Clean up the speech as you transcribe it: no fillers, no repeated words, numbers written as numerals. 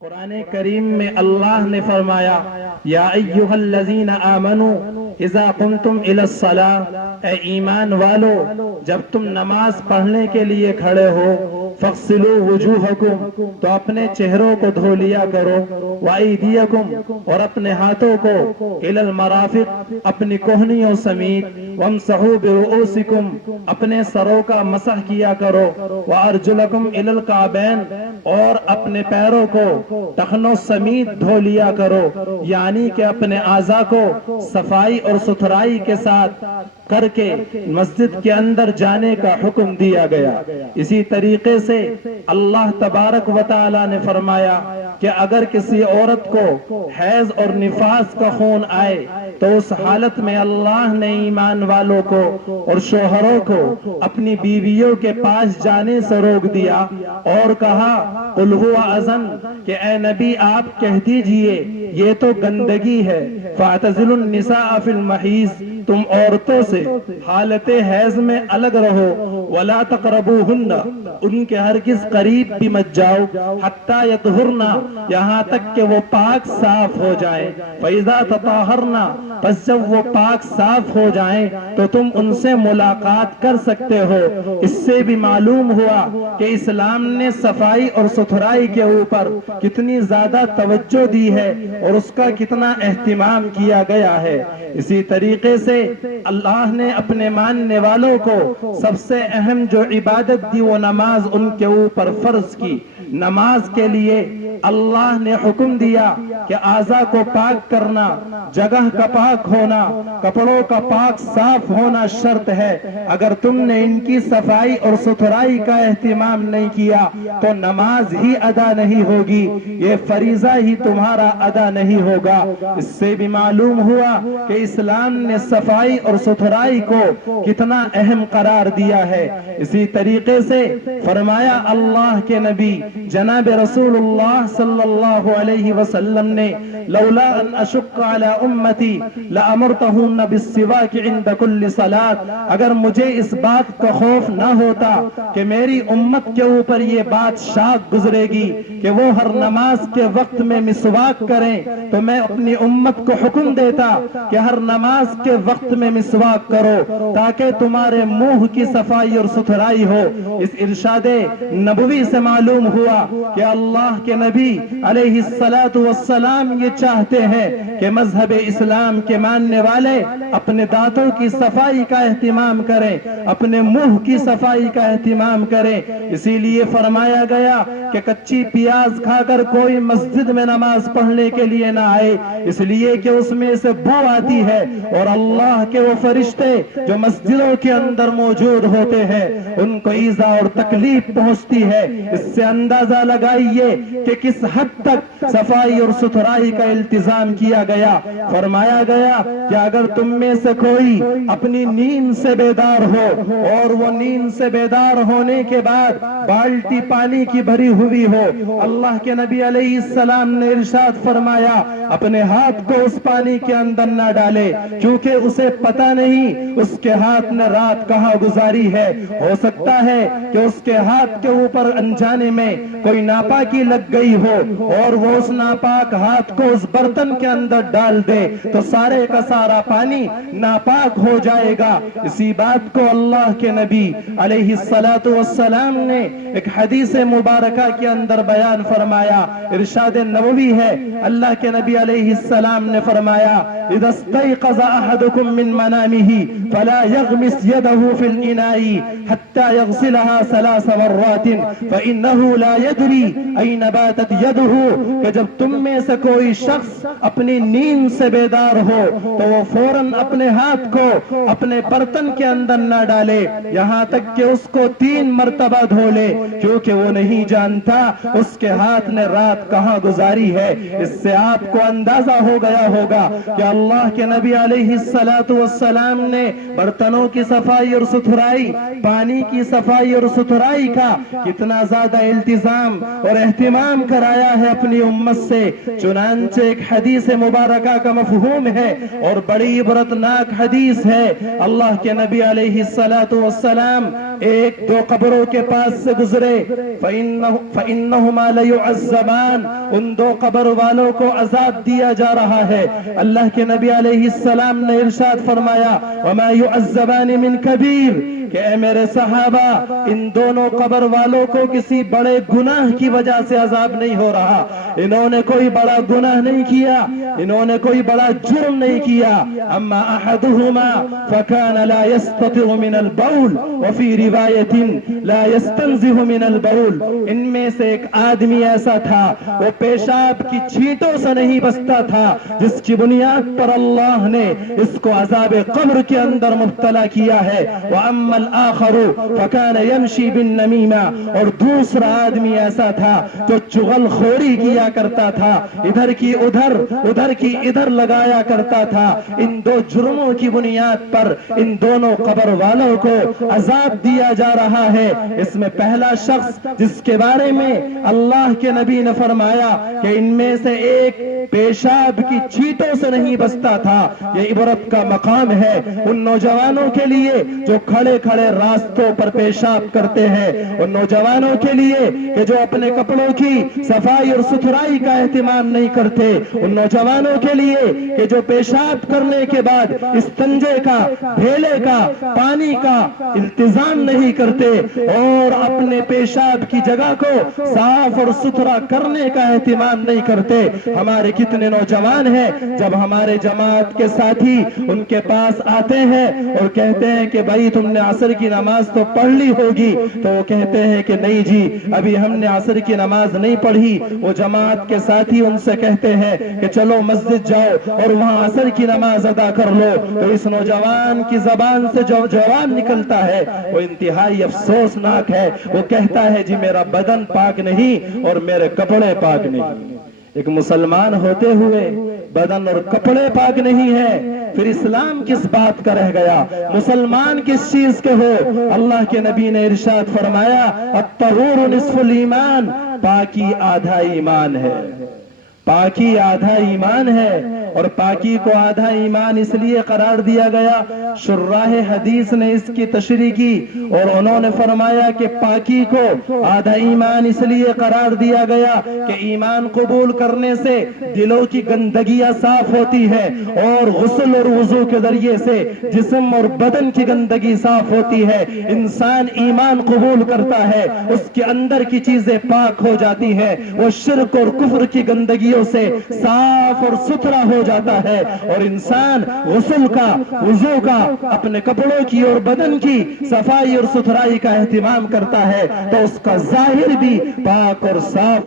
قرآن کریم میں اللہ نے فرمایا یا ایھا الذین آمنوا اذا قمتم الی الصلاۃ، اے ایمان والو جب تم نماز پڑھنے کے لیے کھڑے ہو، فاغسلوا وجوہکم، تو اپنے چہروں کو دھو لیا کرو، وایدیکم، اور اپنے ہاتھوں کو، الی المرافق، اپنی کوہنیوں سمیت، وامسحوا برؤوسکم، اپنے سروں کا مسح کیا کرو، وارجلکم الی الکعبین، اور اپنے پیروں کو ٹخنوں سمیت دھو لیا کرو، یعنی کہ اپنے اعضاء کو صفائی اور ستھرائی کے ساتھ کر کے مسجد کے اندر جانے کا حکم دیا گیا۔ اسی طریقے سے اللہ تبارک و تعالی نے فرمایا کہ اگر کسی عورت کو حیض اور نفاس کا خون آئے تو اس حالت میں اللہ نے ایمان والوں کو اور شوہروں کو اپنی بیویوں کے پاس جانے سے روک دیا اور کہا قل هو اذن، کہ اے نبی آپ کہہ دیجئے یہ تو گندگی ہے، فاعتزلوا النساء فی المحیض، تم عورتوں سے حالت حیض میں الگ رہو، ولا تقربوہن، ان کے ہرگز قریب بھی مت جاؤ، حتی یطہرن، یہاں تک کہ وہ پاک صاف ہو جائیں، فاذا تطہرن، پس جب وہ پاک صاف ہو جائیں تو تم ان سے ملاقات کر سکتے ہو۔ اس سے بھی معلوم ہوا کہ اسلام نے صفائی اور ستھرائی کے اوپر کتنی زیادہ توجہ دی ہے اور اس کا کتنا اہتمام کیا گیا ہے۔ اسی طریقے سے اللہ نے اپنے ماننے والوں کو سب سے اہم جو عبادت دی وہ نماز ان کے اوپر فرض کی۔ نماز کے لیے اللہ نے حکم دیا کہ اعضاء کو پاک کرنا، جگہ کا پاک ہونا، کپڑوں کا پاک صاف ہونا شرط ہے۔ اگر تم نے ان کی صفائی اور ستھرائی کا اہتمام نہیں کیا تو نماز ہی ادا نہیں ہوگی، یہ فریضہ ہی تمہارا ادا نہیں ہوگا۔ اس سے بھی معلوم ہوا کہ اسلام نے صفائی اور ستھرائی کو کتنا اہم قرار دیا ہے۔ اسی طریقے سے فرمایا اللہ کے نبی جناب رسول اللہ صلی اللہ علیہ وسلم نے لولا ان اشق علی امتی لامرتہن بالسواک عند کل صلاۃ، اگر مجھے اس بات کا خوف نہ ہوتا کہ میری امت کے اوپر یہ بات شاق گزرے گی کہ وہ ہر نماز کے وقت میں مسواک کریں، تو میں اپنی امت کو حکم دیتا کہ ہر نماز کے وقت میں مسواک کرو تاکہ تمہارے منہ کی صفائی اور ستھرائی ہو۔ اس ارشاد نبوی سے معلوم ہوا کہ اللہ کے نبی علیہ السلام یہ چاہتے ہیں کہ مذہب اسلام کے ماننے والے اپنے دانتوں کی صفائی کا اہتمام کریں، اپنے منہ کی صفائی کا اہتمام کریں۔ اسی لیے فرمایا گیا کہ کچی پیاز کھا کر کوئی مسجد میں نماز پڑھنے کے لیے نہ آئے، اس لیے کہ اس میں سے بو آتی ہے، اور اللہ کے وہ فرشتے جو مسجدوں کے اندر موجود ہوتے ہیں ان کو ایذا اور تکلیف پہنچتی ہے۔ اس سے اندازہ لگائیے کہ کس حد تک صفائی اور ستھرائی کا التزام کیا گیا۔ فرمایا گیا کہ اگر تم میں سے کوئی اپنی نیند سے بیدار ہو اور وہ نیند سے بیدار ہونے کے بعد بالٹی پانی کی بھری ہوئی ہو، اللہ کے نبی علیہ السلام نے ارشاد فرمایا اپنے ہاتھ کو اس پانی کے اندر نہ ڈالے، کیونکہ اسے پتہ نہیں اس کے ہاتھ نے رات کہاں گزاری ہے، ہو سکتا ہے کہ اس کے ہاتھ کے اوپر انجانے میں کوئی ناپاکی لگ گئی ہو اور وہ اس ناپاک ہاتھ کو اس برتن کے اندر ڈال دے تو سارے کا سارا پانی ناپاک ہو جائے گا۔ اسی بات کو اللہ کے نبی علیہ السلام نے ایک حدیث مبارکہ کے اندر بیان فرمایا۔ ارشاد نبوی ہے، اللہ کے نبی علیہ السلام نے فرمایا اذا استيقظ احدكم من منامه فلا يغمس يده في الاناء حتى يغسلها 3 مرات فانه لا يدري اين باتت يده، کہ جب تم میں سے کوئی شخص اپنی نیند سے بیدار ہو تو وہ فوراً اپنے ہاتھ کو اپنے برتن کے اندر نہ ڈالے یہاں تک کہ اس کو 3 مرتبہ دھو لے، کیونکہ وہ نہیں جانتا اس کے ہاتھ نے رات کہاں گزاری ہے۔ اس سے آپ کو اندازہ ہو گیا ہوگا کہ اللہ کے نبی علیہ السلام نے برتنوں کی صفائی اور ستھرائی، پانی کی صفائی اور ستھرائی کا کتنا زیادہ التزام اور اہتمام کرایا ہے اپنی امت سے۔ چنانچہ ایک حدیث مبارکہ کا مفہوم ہے اور بڑی عبرتناک حدیث ہے۔ اللہ کے نبی علیہ السلام ایک دو قبروں کے پاس سے گزرے فَإِنَّهُمَا لَيُعَذَّبَانِ، ان دو قبر والوں کو عذاب دیا جا رہا ہے۔ اللہ کے نبی علیہ السلام نے ارشاد فرمایا وَمَا يُعَذَّبَانِ مِنْ كَبِيرٍ، کہ اے میرے صحابہ ان دونوں قبر والوں کو کسی بڑے گناہ کی وجہ سے عذاب نہیں ہو رہا، انہوں نے کوئی بڑا گناہ نہیں کیا، انہوں نے کوئی بڑا جرم نہیں کیا۔ اما احدهما فكان لا يستطيع من البول وفي روایت لا يستنزه من البول، ان میں سے ایک آدمی ایسا تھا وہ پیشاب کی چھینٹوں سے نہیں بچتا تھا، جس کی بنیاد پر اللہ نے اس کو عذاب قبر کے اندر مبتلا کیا ہے۔ واما الاخر فكان يمشي بالنميمه، اور دوسرا آدمی ایسا تھا جو چغل خوری کیا کرتا تھا، ادھر کی ادھر ادھر کی ادھر لگایا کرتا تھا۔ ان دو جرموں کی بنیاد پر ان دونوں قبر والوں کو عذاب دیا جا رہا ہے۔ اس میں پہلا شخص جس کے بارے میں اللہ کے نبی نے فرمایا کہ ان میں سے ایک پیشاب کی چھینٹوں سے نہیں بچتا تھا، یہ عبرت کا مقام ہے ان نوجوانوں کے لیے جو کھڑے کھڑے راستوں پر پیشاب کرتے ہیں، ان نوجوانوں کے لیے کہ جو اپنے کپڑوں کی صفائی اور ستھرائی کا اہتمام نہیں کرتے، ان نوجوانوں کے لیے کہ جو پیشاب کرنے کے بعد استنجے کا، بھیلے کا، پانی کا التزام نہیں کرتے اور اپنے پیشاب کی جگہ کو صاف اور ستھرا کرنے کا اہتمام نہیں کرتے۔ ہمارے کتنے نوجوان ہیں جب ہمارے جماعت کے ساتھی ان کے پاس آتے ہیں اور کہتے ہیں کہ بھائی تم نے عصر کی نماز تو پڑھ لی ہوگی، تو وہ کہتے ہیں کہ نہیں جی ابھی ہم نے عصر کی نماز نہیں پڑھی۔ وہ جماعت کے ساتھی ان سے کہتے ہیں کہ چلو مسجد جاؤ اور وہاں عصر کی نماز ادا کر لو، تو اس نوجوان کی زبان سے جو جواب نکلتا ہے وہ انتہائی افسوسناک ہے۔ وہ کہتا ہے جی میرا بدن پاک نہیں اور میرے کپڑے پاک نہیں۔ ایک مسلمان ہوتے ہوئے بدن اور کپڑے پاک نہیں ہے، پھر اسلام کس بات کا رہ گیا؟ مسلمان کس چیز کے ہو؟ اللہ کے نبی نے ارشاد فرمایا الطہور نصف الایمان، پاکی آدھا ایمان ہے، پاکی آدھا ایمان ہے۔ اور پاکی کو آدھا ایمان اس لیے قرار دیا گیا، شراح حدیث نے اس کی تشریح کی اور انہوں نے فرمایا کہ پاکی کو آدھا ایمان اس لیے قرار دیا گیا کہ ایمان قبول کرنے سے دلوں کی گندگیاں صاف ہوتی ہے اور غسل اور وضو کے ذریعے سے جسم اور بدن کی گندگی صاف ہوتی ہے۔ انسان ایمان قبول کرتا ہے، اس کے اندر کی چیزیں پاک ہو جاتی ہیں، وہ شرک اور کفر کی گندگیوں سے صاف اور ستھرا ہو جاتا ہے، اور انسان غسل کا، وضو کا، اپنے کپڑوں کی اور بدن کی صفائی اور ستھرائی کا اہتمام کرتا ہے تو اس کا ظاہر بھی پاک اور صاف